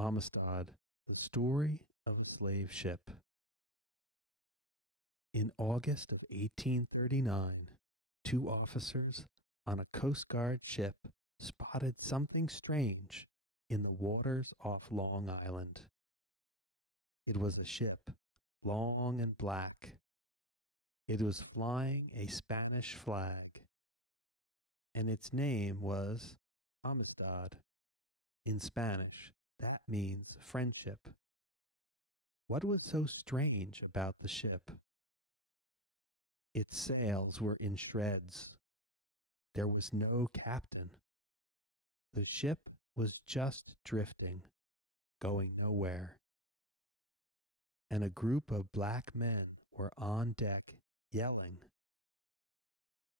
Amistad, the story of a slave ship. In August of 1839, two officers on a Coast Guard ship spotted something strange in the waters off Long Island. It was a ship, long and black. It was flying a Spanish flag, and its name was Amistad. In Spanish, that means friendship. What was so strange about the ship? Its sails were in shreds. There was no captain. The ship was just drifting, going nowhere. And a group of black men were on deck, yelling.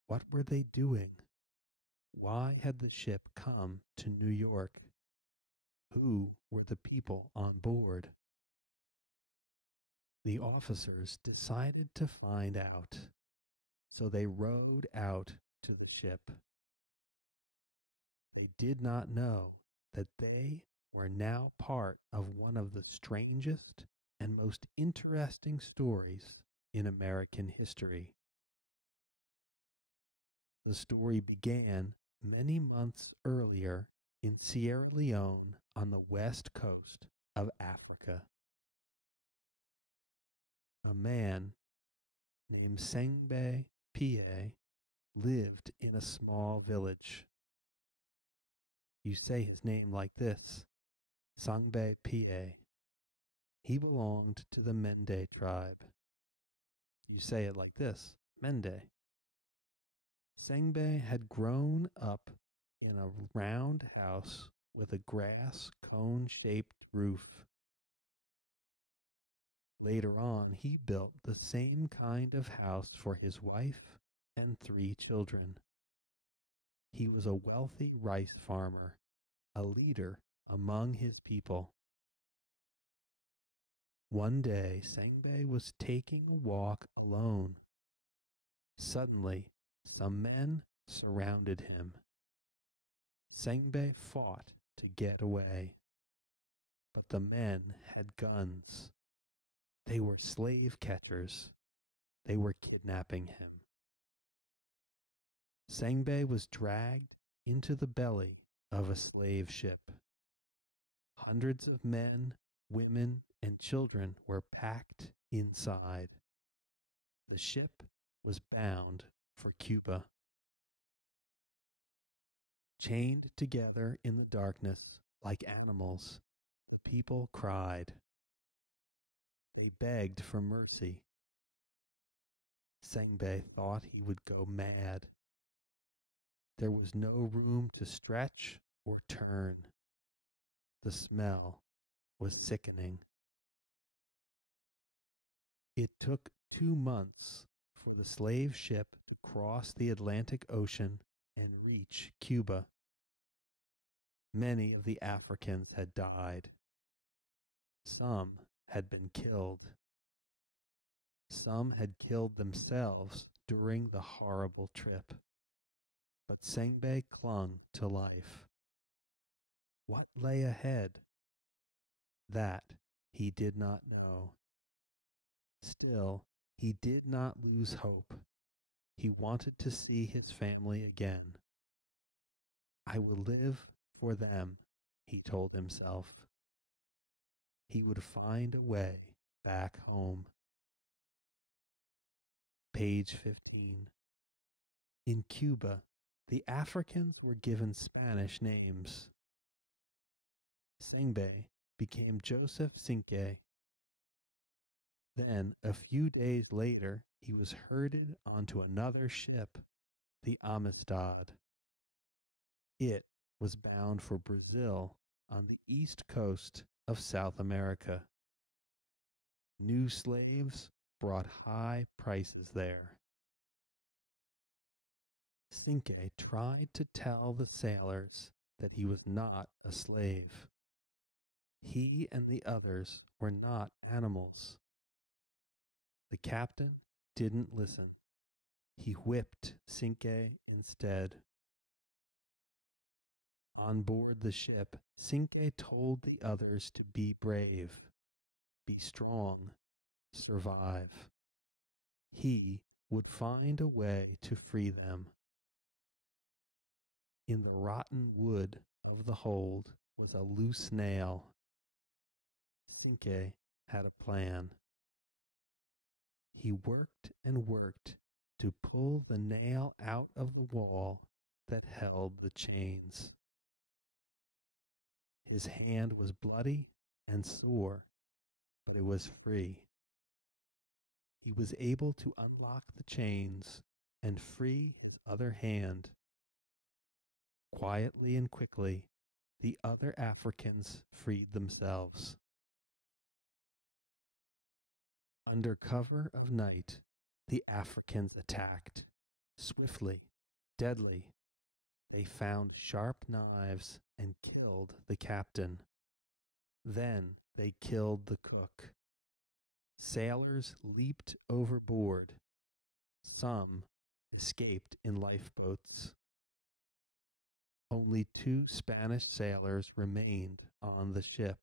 What were they doing? Why had the ship come to New York? Who were the people on board? The officers decided to find out, so they rowed out to the ship. They did not know that they were now part of one of the strangest and most interesting stories in American history. The story began many months earlier in Sierra Leone on the west coast of Africa. A man named Sengbe Pie lived in a small village. You say his name like this, Sangbe Pie. He belonged to the Mende tribe. You say it like this, Mende. Sengbe had grown up in a round house with a grass cone-shaped roof. Later on, he built the same kind of house for his wife and 3 children. He was a wealthy rice farmer, a leader among his people. One day, Sengbe was taking a walk alone. Suddenly, some men surrounded him. Sengbe fought to get away, but the men had guns. They were slave catchers. They were kidnapping him. Sengbe was dragged into the belly of a slave ship. Hundreds of men, women, and children were packed inside. The ship was bound for Cuba. Chained together in the darkness like animals, the people cried. They begged for mercy. Sengbe thought he would go mad. There was no room to stretch or turn. The smell was sickening. It took 2 months for the slave ship to cross the Atlantic Ocean and reach Cuba. Many of the Africans had died. Some had been killed. Some had killed themselves during the horrible trip. But Sengbe clung to life. What lay ahead? That he did not know. Still, he did not lose hope. He wanted to see his family again. I will live for them, he told himself. He would find a way back home. Page 15. In Cuba, the Africans were given Spanish names. Sengbe became Joseph Cinque. Then, a few days later, he was herded onto another ship, the Amistad. It was bound for Brazil on the east coast of South America. New slaves brought high prices there. Cinque tried to tell the sailors that he was not a slave. He and the others were not animals. The captain didn't listen. He whipped Cinque instead. On board the ship, Cinque told the others to be brave, be strong, survive. He would find a way to free them. In the rotten wood of the hold was a loose nail. Cinque had a plan. He worked and worked to pull the nail out of the wall that held the chains. His hand was bloody and sore, but it was free. He was able to unlock the chains and free his other hand. Quietly and quickly, the other Africans freed themselves. Under cover of night, the Africans attacked. Swiftly, deadly, they found sharp knives and killed the captain. Then they killed the cook. Sailors leaped overboard. Some escaped in lifeboats. Only 2 Spanish sailors remained on the ship.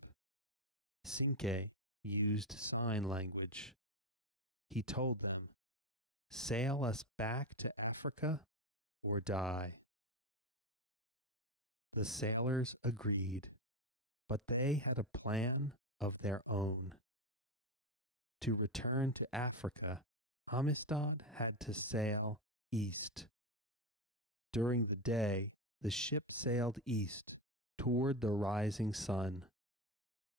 Cinque used sign language. He told them, "Sail us back to Africa or die." The sailors agreed, but they had a plan of their own. To return to Africa, Amistad had to sail east. During the day, the ship sailed east toward the rising sun.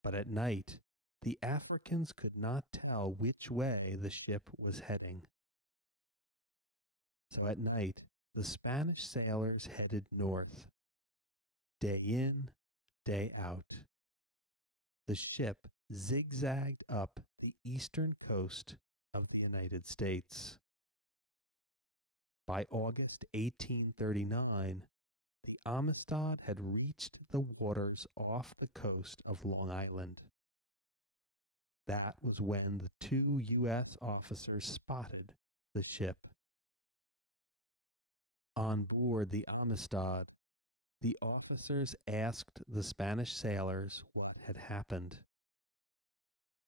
But at night, the Africans could not tell which way the ship was heading. So at night, the Spanish sailors headed north. Day in, day out. The ship zigzagged up the eastern coast of the United States. By August 1839, the Amistad had reached the waters off the coast of Long Island. That was when the 2 U.S. officers spotted the ship. On board the Amistad, the officers asked the Spanish sailors what had happened.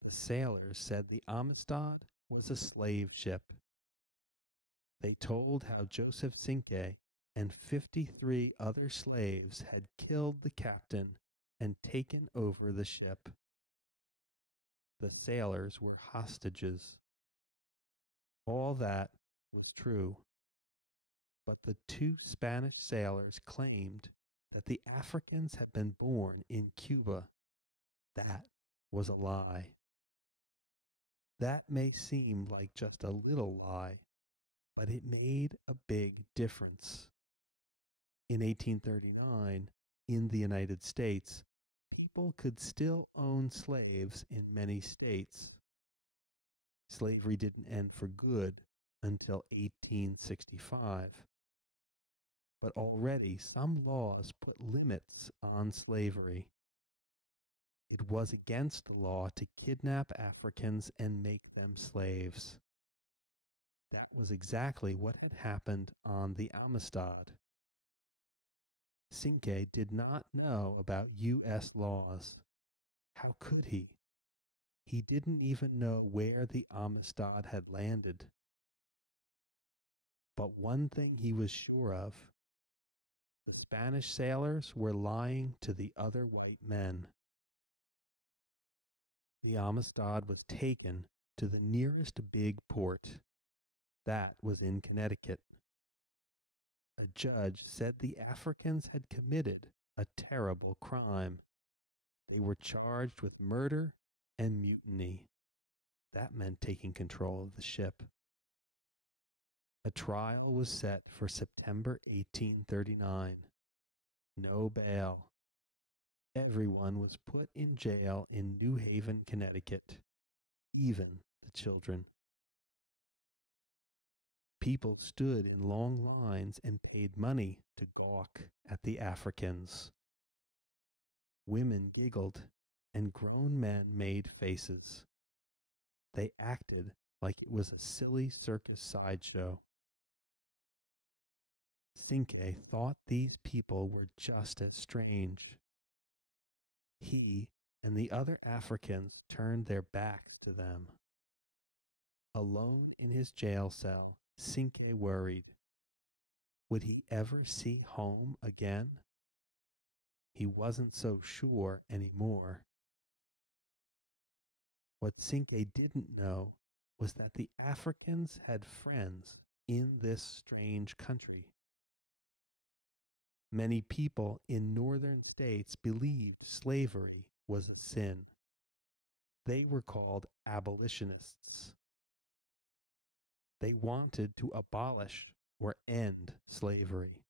The sailors said the Amistad was a slave ship. They told how Joseph Cinque and 53 other slaves had killed the captain and taken over the ship. The sailors were hostages. All that was true. But the 2 Spanish sailors claimed that the Africans had been born in Cuba. That was a lie. That may seem like just a little lie, but it made a big difference. In 1839, in the United States, people could still own slaves in many states. Slavery didn't end for good until 1865. But already some laws put limits on slavery. It was against the law to kidnap Africans and make them slaves. That was exactly what had happened on the Amistad. Cinque did not know about U.S. laws. How could he? He didn't even know where the Amistad had landed. But one thing he was sure of: the Spanish sailors were lying to the other white men. The Amistad was taken to the nearest big port. That was in Connecticut. A judge said the Africans had committed a terrible crime. They were charged with murder and mutiny. That meant taking control of the ship. A trial was set for September 1839. No bail. Everyone was put in jail in New Haven, Connecticut, even the children. People stood in long lines and paid money to gawk at the Africans. Women giggled, and grown men made faces. They acted like it was a silly circus sideshow. Cinque thought these people were just as strange. He and the other Africans turned their backs to them. Alone in his jail cell, Cinque worried. Would he ever see home again? He wasn't so sure anymore. What Cinque didn't know was that the Africans had friends in this strange country. Many people in northern states believed slavery was a sin. They were called abolitionists. They wanted to abolish or end slavery.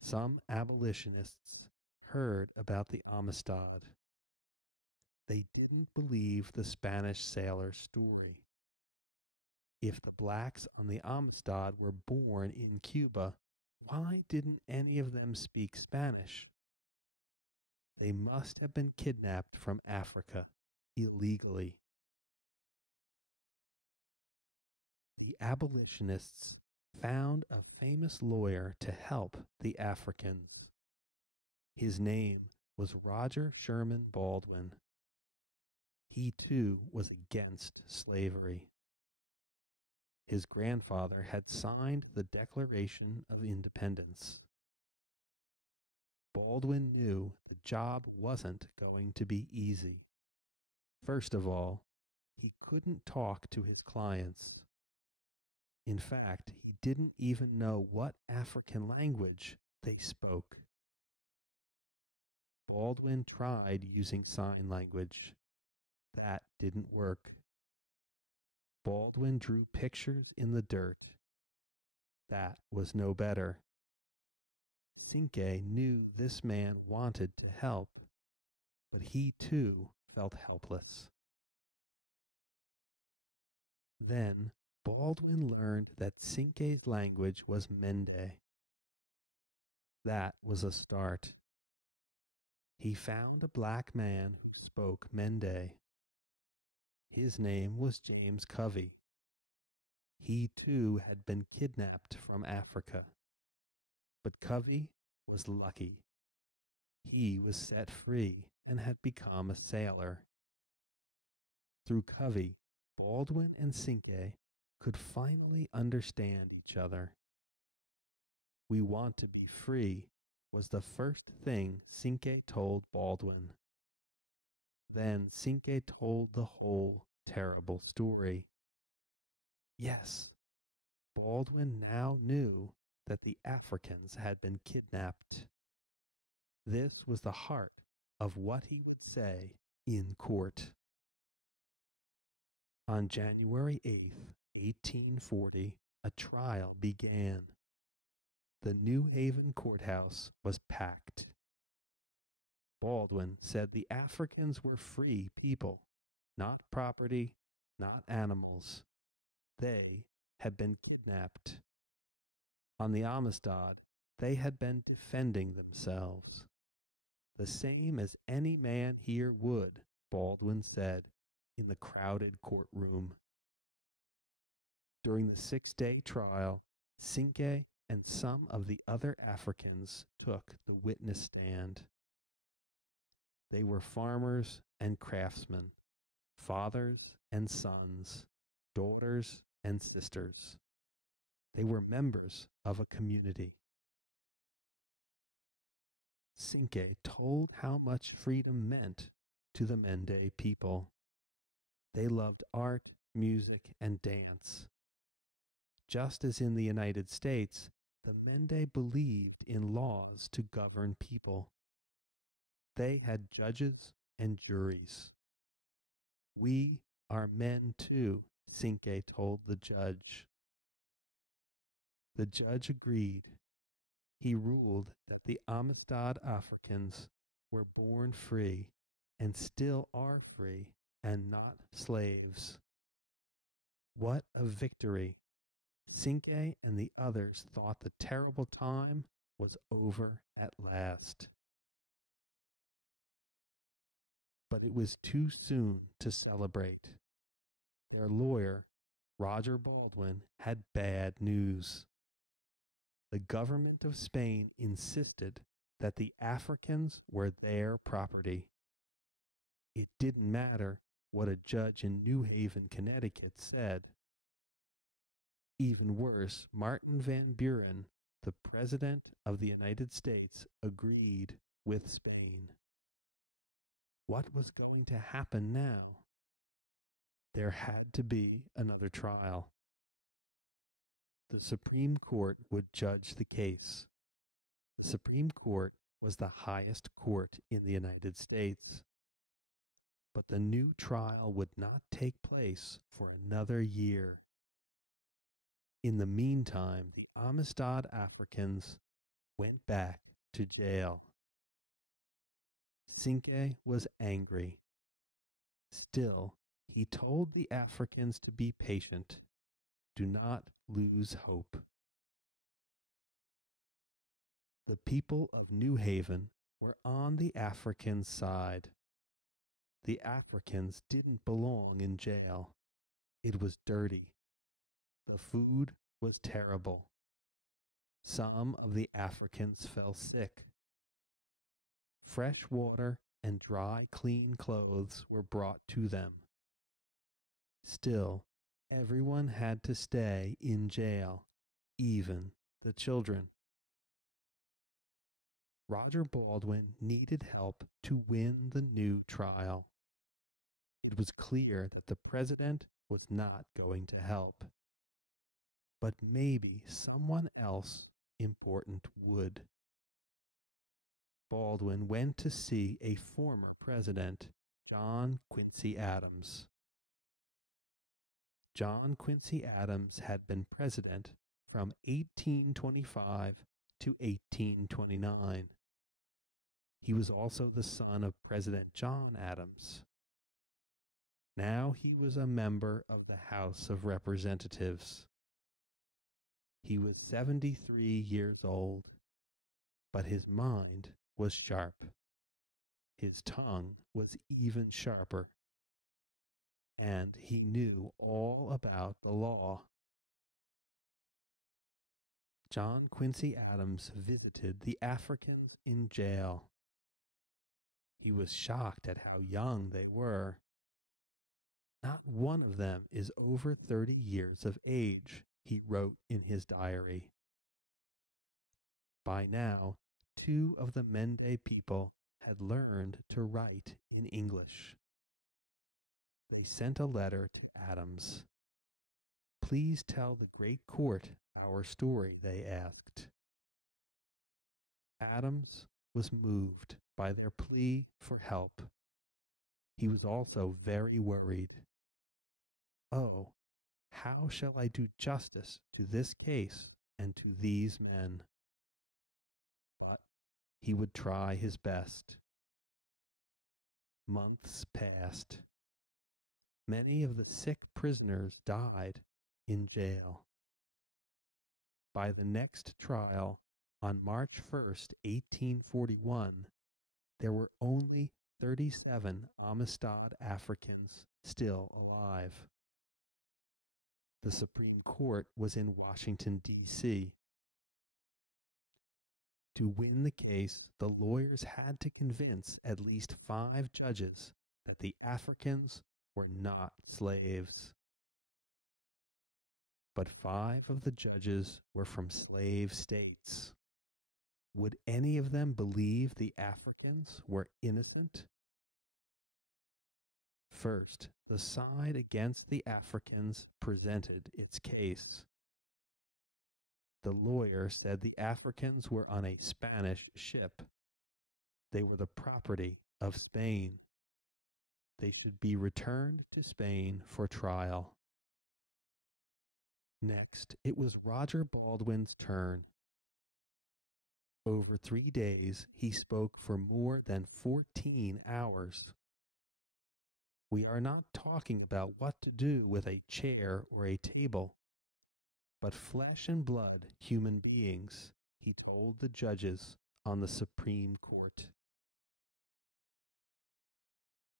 Some abolitionists heard about the Amistad. They didn't believe the Spanish sailor's story. If the blacks on the Amistad were born in Cuba, why didn't any of them speak Spanish? They must have been kidnapped from Africa illegally. The abolitionists found a famous lawyer to help the Africans. His name was Roger Sherman Baldwin. He too was against slavery. His grandfather had signed the Declaration of Independence. Baldwin knew the job wasn't going to be easy. First of all, he couldn't talk to his clients. In fact, he didn't even know what African language they spoke. Baldwin tried using sign language. That didn't work. Baldwin drew pictures in the dirt. That was no better. Cinque knew this man wanted to help, but he too felt helpless. Then Baldwin learned that Cinque's language was Mende. That was a start. He found a black man who spoke Mende. His name was James Covey. He too had been kidnapped from Africa. But Covey was lucky. He was set free and had become a sailor. Through Covey, Baldwin and Cinque could finally understand each other. "We want to be free," was the first thing Cinque told Baldwin. Then Cinque told the whole terrible story. Yes, Baldwin now knew that the Africans had been kidnapped. This was the heart of what he would say in court. On January 8th, 1840, a trial began. The New Haven courthouse was packed. Baldwin said the Africans were free people, not property, not animals. They had been kidnapped. On the Amistad, they had been defending themselves. The same as any man here would, Baldwin said, in the crowded courtroom. During the 6-day trial, Cinque and some of the other Africans took the witness stand. They were farmers and craftsmen, fathers and sons, daughters and sisters. They were members of a community. Cinque told how much freedom meant to the Mende people. They loved art, music, and dance. Just as in the United States, the Mende believed in laws to govern people. They had judges and juries. "We are men too," Cinque told the judge. The judge agreed. He ruled that the Amistad Africans were born free and still are free and not slaves. What a victory! Cinque and the others thought the terrible time was over at last. But it was too soon to celebrate. Their lawyer, Roger Baldwin, had bad news. The government of Spain insisted that the Africans were their property. It didn't matter what a judge in New Haven, Connecticut said. Even worse, Martin Van Buren, the President of the United States, agreed with Spain. What was going to happen now? There had to be another trial. The Supreme Court would judge the case. The Supreme Court was the highest court in the United States. But the new trial would not take place for another year. In the meantime, the Amistad Africans went back to jail. Cinque was angry. Still, he told the Africans to be patient. Do not lose hope. The people of New Haven were on the Africans' side. The Africans didn't belong in jail. It was dirty. The food was terrible. Some of the Africans fell sick. Fresh water and dry, clean clothes were brought to them. Still, everyone had to stay in jail, even the children. Roger Baldwin needed help to win the new trial. It was clear that the president was not going to help. But maybe someone else important would. Baldwin went to see a former president, John Quincy Adams. John Quincy Adams had been president from 1825 to 1829. He was also the son of President John Adams. Now he was a member of the House of Representatives. He was 73 years old, but his mind was sharp. His tongue was even sharper, and he knew all about the law. John Quincy Adams visited the Africans in jail. He was shocked at how young they were. Not one of them is over 30 years of age, he wrote in his diary. By now, 2 of the Mende people had learned to write in English. They sent a letter to Adams. Please tell the great court our story, they asked. Adams was moved by their plea for help. He was also very worried. Oh, how shall I do justice to this case and to these men? But he would try his best. Months passed. Many of the sick prisoners died in jail. By the next trial, on March 1st, 1841, there were only 37 Amistad Africans still alive. The Supreme Court was in Washington, D.C. To win the case, the lawyers had to convince at least 5 judges that the Africans were not slaves. But 5 of the judges were from slave states. Would any of them believe the Africans were innocent? First, the side against the Africans presented its case. The lawyer said the Africans were on a Spanish ship. They were the property of Spain. They should be returned to Spain for trial. Next, it was Roger Baldwin's turn. Over 3 days, he spoke for more than 14 hours. We are not talking about what to do with a chair or a table, but flesh and blood human beings, he told the judges on the Supreme Court.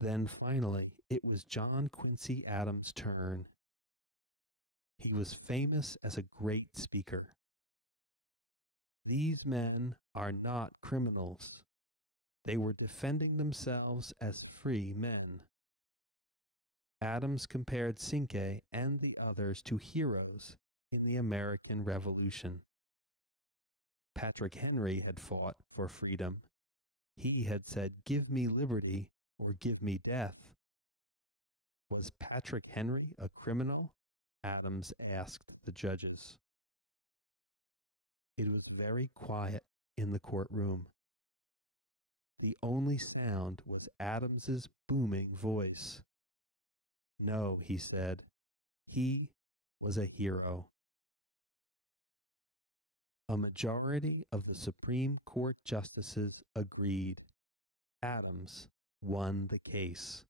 Then finally, it was John Quincy Adams' turn. He was famous as a great speaker. These men are not criminals. They were defending themselves as free men. Adams compared Cinque and the others to heroes in the American Revolution. Patrick Henry had fought for freedom. He had said, "Give me liberty or give me death." Was Patrick Henry a criminal? Adams asked the judges. It was very quiet in the courtroom. The only sound was Adams's booming voice. No, he said, he was a hero. A majority of the Supreme Court justices agreed. Adams won the case.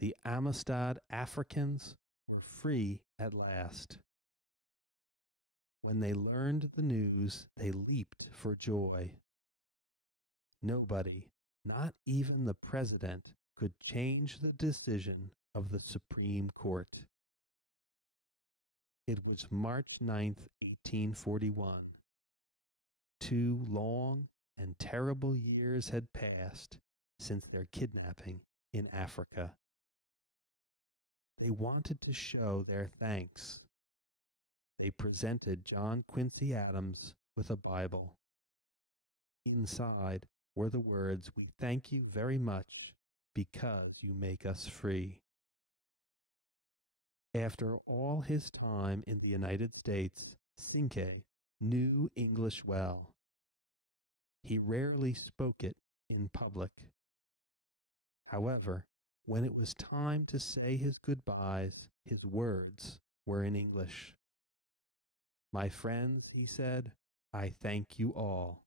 The Amistad Africans were free at last. When they learned the news, they leaped for joy. Nobody, not even the president, could change the decision of the Supreme Court. It was March 9th, 1841. 2 long and terrible years had passed since their kidnapping in Africa. They wanted to show their thanks. They presented John Quincy Adams with a Bible. Inside were the words, "We thank you very much because you make us free." After all his time in the United States, Cinque knew English well. He rarely spoke it in public. However, when it was time to say his goodbyes, his words were in English. "My friends," he said, "I thank you all."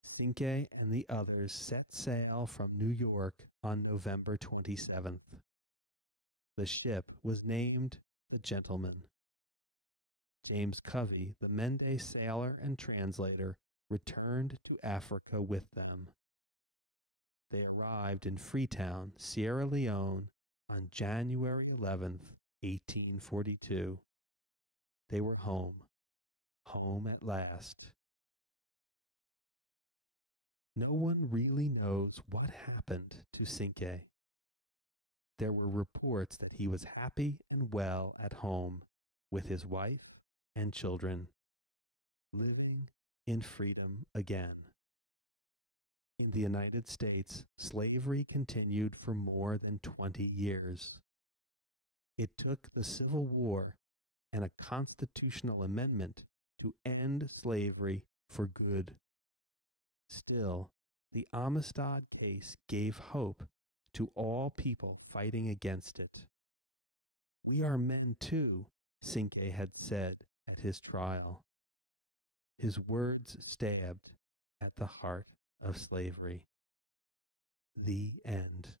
Cinque and the others set sail from New York on November 27th. The ship was named the Gentleman. James Covey, the Mende sailor and translator, returned to Africa with them. They arrived in Freetown, Sierra Leone, on January 11th, 1842. They were home at last. No one really knows what happened to Cinque. There were reports that he was happy and well at home with his wife and children, living in freedom again. In the United States, slavery continued for more than 20 years. It took the Civil War and a constitutional amendment to end slavery for good. Still, the Amistad case gave hope to all people fighting against it. "We are men too," Cinque had said at his trial. His words stabbed at the heart of slavery. The end.